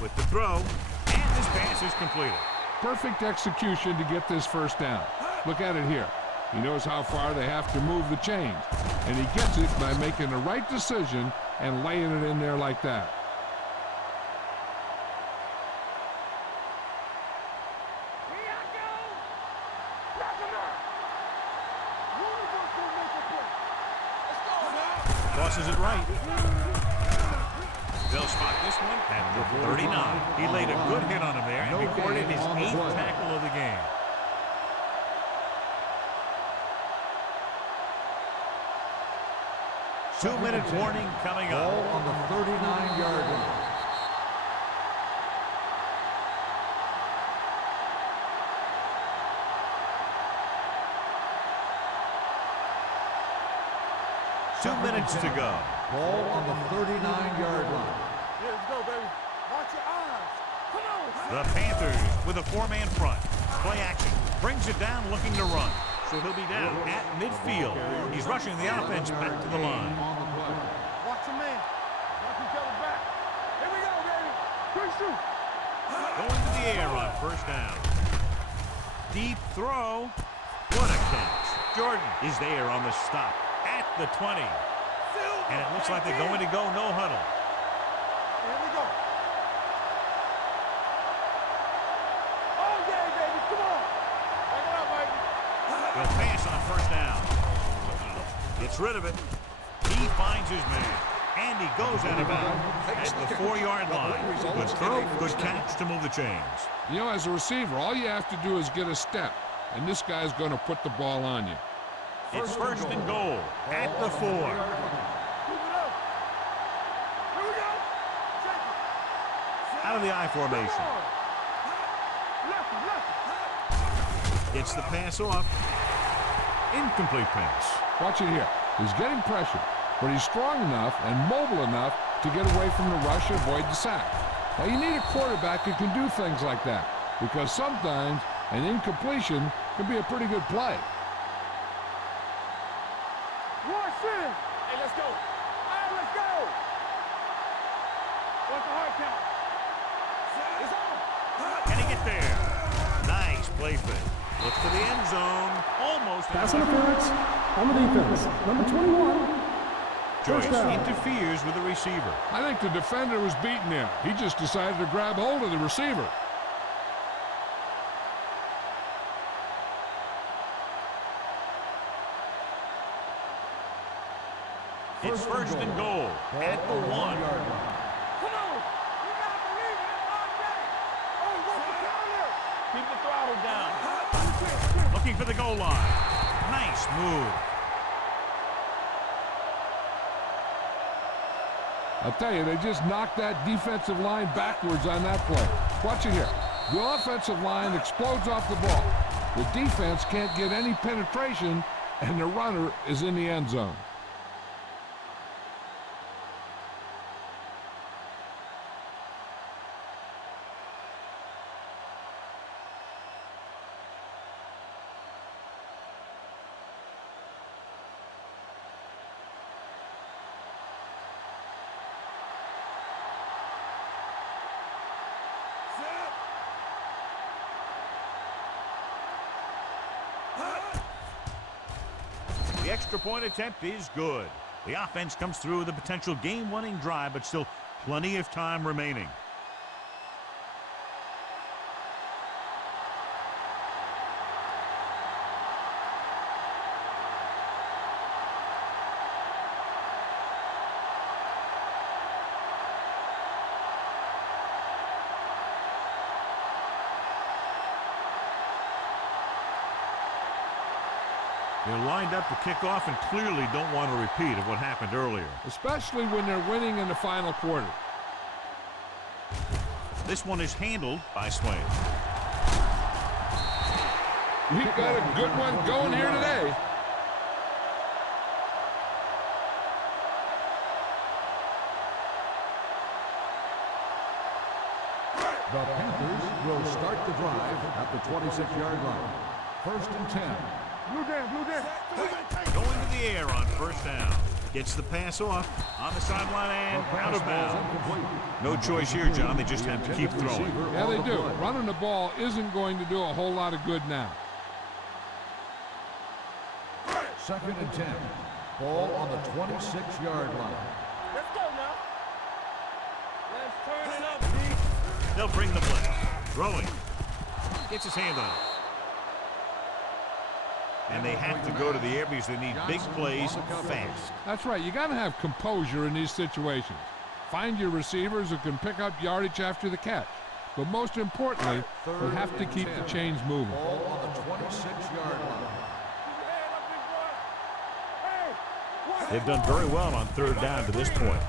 With the throw, and this pass is completed. Perfect execution to get this first down. Look at it here. He knows how far they have to move the chains, and he gets it by making the right decision and laying it in there like that. Here I go. Knock him out. Universe will make a play. Let's go. Tosses it right. They'll spot this one at the 39. He laid a good hit on him there and recorded his 8th tackle of the game. Two-minute warning coming Ball up. on the 39-yard line. Two minutes to go. Ball on the 39-yard line. Yeah, let's go, baby. Watch your eyes. Come on. The Panthers with a 4-man front. Play action. Brings it down looking to run. So he'll be down at midfield. He's rushing the offense back to the line. Watch your man. Watch each other back. Here we go, baby. Quick shoot. Going to the air on 1st down. Deep throw. What a catch. Jordan is there on the stop at the 20. And it looks like they're going to go no huddle. Here we go. Oh, yeah, baby. Come on. Back it up, baby. They'll pass on 1st down. Gets rid of it. He finds his man. And he goes out of bounds at the 4-yard line. Good throw, good catch to move the chains. You know, as a receiver, all you have to do is get a step, and this guy's going to put the ball on you. It's 1st and goal at the 4. Keep it up. Here we go. Check it. Out of the I formation. Come on. Lefty. Gets the pass off. Incomplete pass. Watch it here. He's getting pressure, but he's strong enough and mobile enough to get away from the rush and avoid the sack. Now, you need a quarterback who can do things like that, because sometimes an incompletion can be a pretty good play. Rush in. Hey, let's go. All right, let's go. What's the hard count? It's on. Can he get there? Nice play fake. Looks to the end zone. Almost. Pass interference on the defense. Number 21. Joyce First down. interferes with the receiver. I think the defender was beaten there. He just decided to grab hold of the receiver. It's first and goal at the 1. Come on. You got to believe it. It's our day. Hey, what's the counter? Keep the throttle down. Looking for the goal line. Nice move. I'll tell you, they just knocked that defensive line backwards on that play. Watch it here. The offensive line explodes off the ball. The defense can't get any penetration, and the runner is in the end zone. The extra point attempt is good. The offense comes through with a potential game-winning drive, but still plenty of time remaining. They're lined up to kick off and clearly don't want a repeat of what happened earlier. Especially when they're winning in the final quarter. This one is handled by Swain. We've got a good one going here today. The Panthers will start the drive at the 26-yard line. First and 10. Blue down. Going to the air on first down. Gets the pass off on the sideline and out of bounds. No choice here, John. They just have to keep throwing. Yeah, they do. Running the ball isn't going to do a whole lot of good now. Second and 10. Ball on the 26-yard line. Let's go now. Let's turn it up, D. They'll bring the blitz. Throwing. Gets his hand on it. And they have to go to the air because they need big plays fast. That's right. You got to have composure in these situations. Find your receivers who can pick up yardage after the catch. But most importantly, you have to keep the chains moving. Ball on the 26-yard line. They've done very well on third down to this point.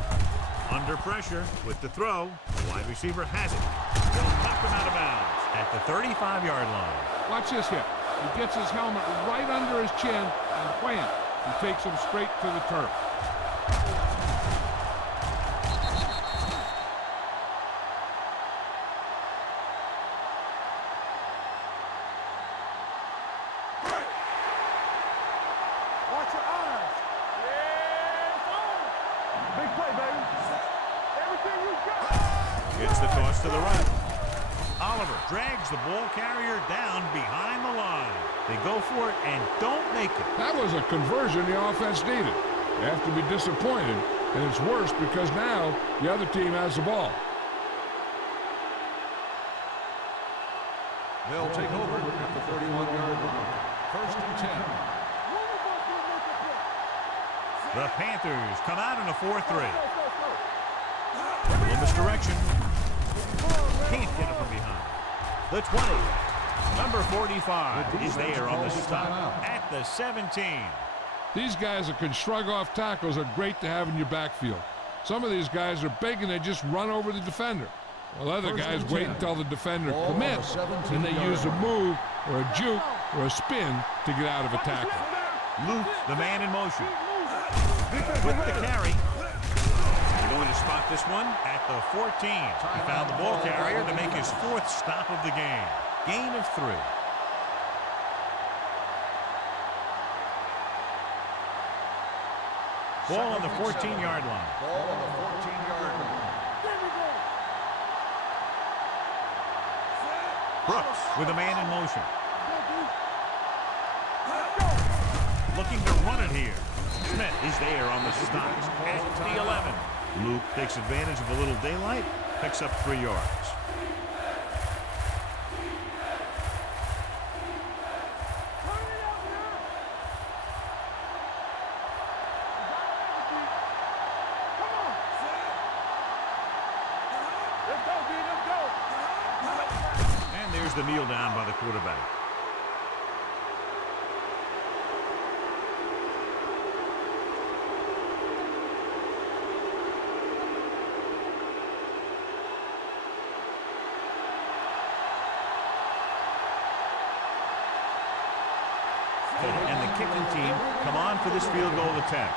Under pressure with the throw. The wide receiver has it. They'll knock him out of bounds at the 35-yard line. Watch this here. He gets his helmet right under his chin, and wham, he takes him straight to the turf. Watch your eyes. Yeah, it's on. Big play, baby. Everything you got. Gets the toss to the right. Oliver drags the ball carrier down behind the line. They go for it and don't make it. That was a conversion the offense needed. They have to be disappointed, and it's worse because now the other team has the ball. They'll take over at the 31-yard line. First and 10. The Panthers come out in a 4-3. Little misdirection. Can't get it from behind. The 20. Number 45 is there on the stop at the 17. These guys that can shrug off tackles are great to have in your backfield. Some of these guys are big and they just run over the defender. While other guys wait until the defender commits and they use a move or a juke or a spin to get out of a tackle. Luke, the man in motion. With the carry. They're going to spot this one at the 14. He found the ball carrier to make his fourth stop of the game. Gain of 3. Ball on the 14-yard line. Ball on the 14-yard line. Brooks with a man in motion. Looking to run it here. Smith is there on the stop at the 11. Luke takes advantage of a little daylight, picks up 3 yards. And there's the kneel down by the quarterback. And the kicking team come on for this field goal attempt.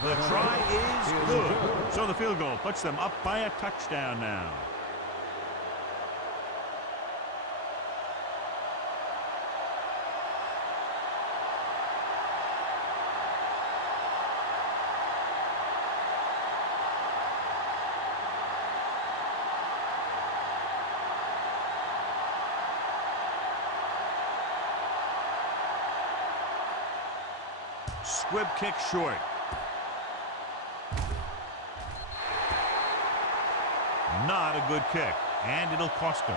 The try is good. So the field goal puts them up by a touchdown now. Squib kick short. Not a good kick, and it'll cost him.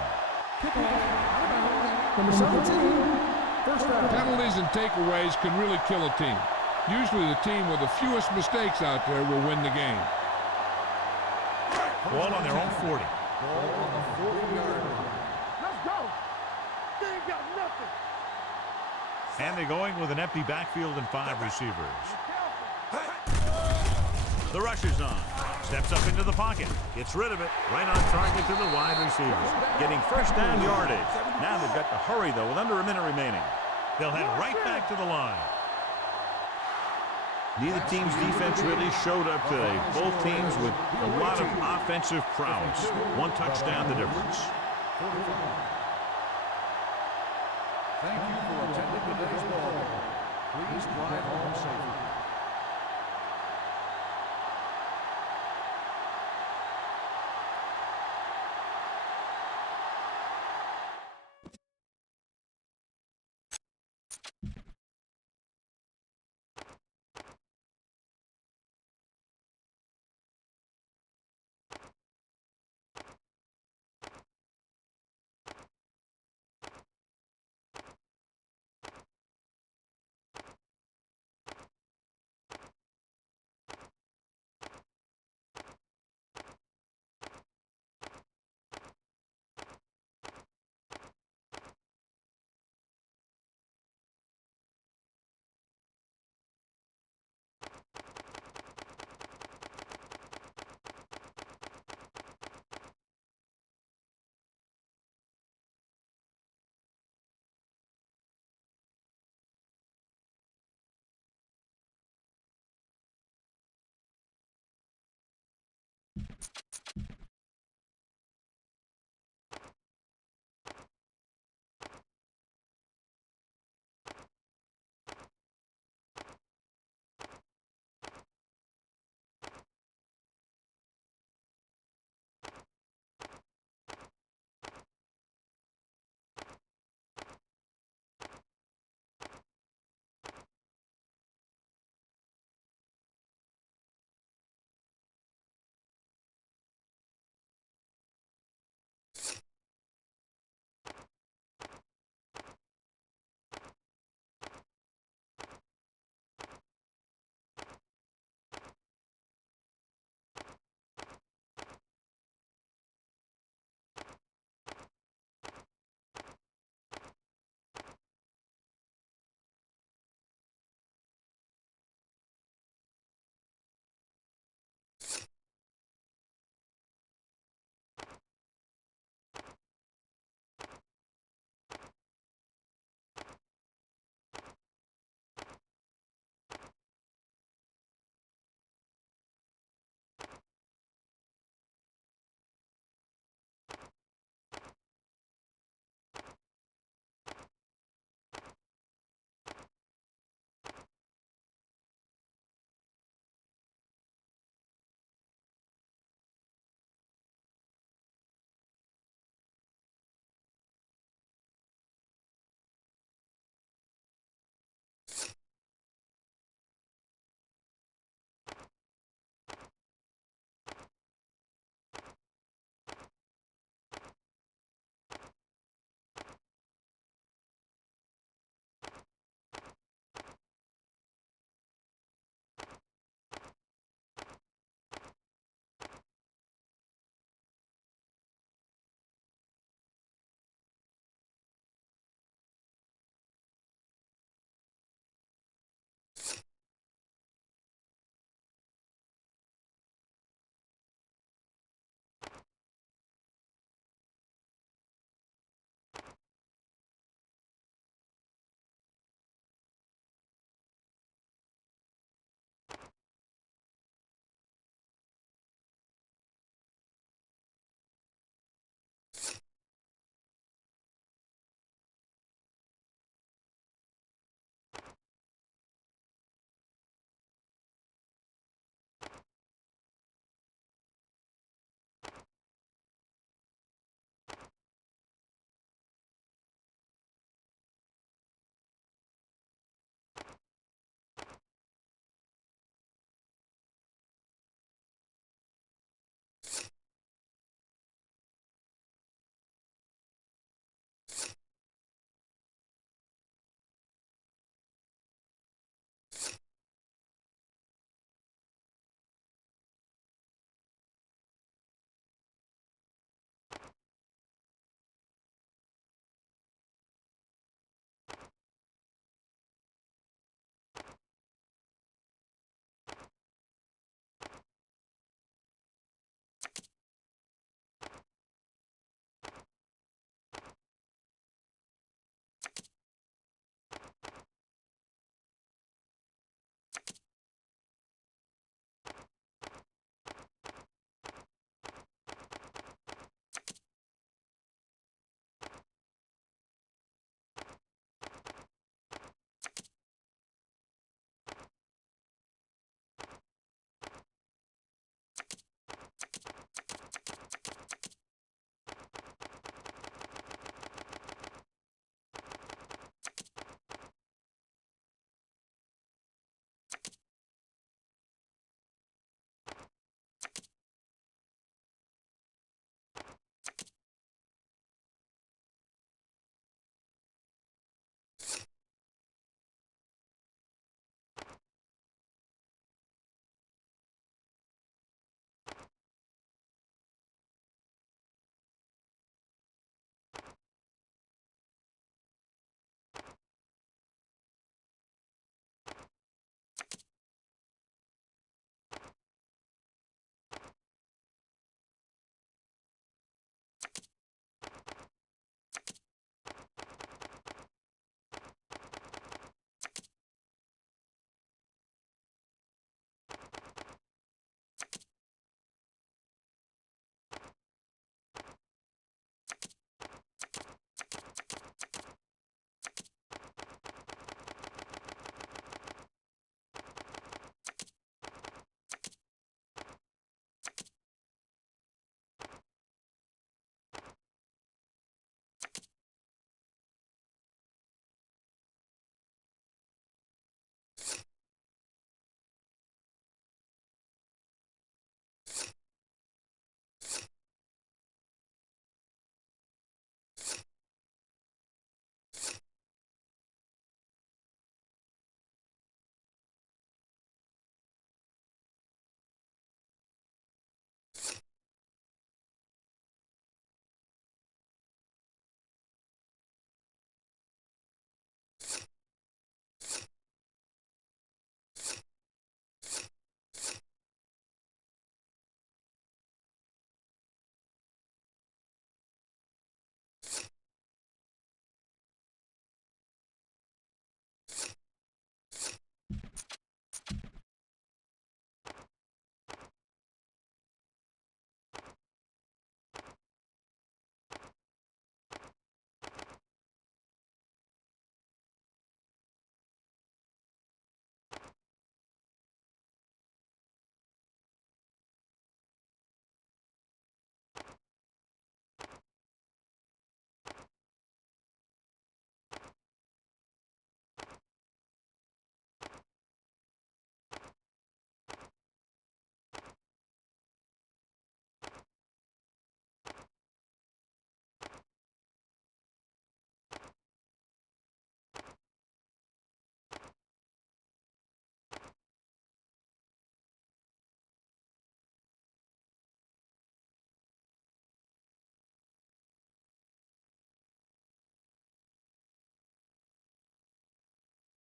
Number 17. First down. Penalties and takeaways can really kill a team. Usually the team with the fewest mistakes out there will win the game. Ball on their own 40. Ball on the 40-yard line. Let's go. They ain't got nothing. And they're going with an empty backfield and 5 receivers. The rush is on. Steps up into the pocket. Gets rid of it. Right on target to the wide receivers. Getting first down yardage. Now they've got to hurry, though, with under a minute remaining. They'll head right back to the line. Neither team's defense really showed up today. Both teams with a lot of offensive prowess. 1 touchdown the difference. Thank you for attending today's ball game. Please drive home safely.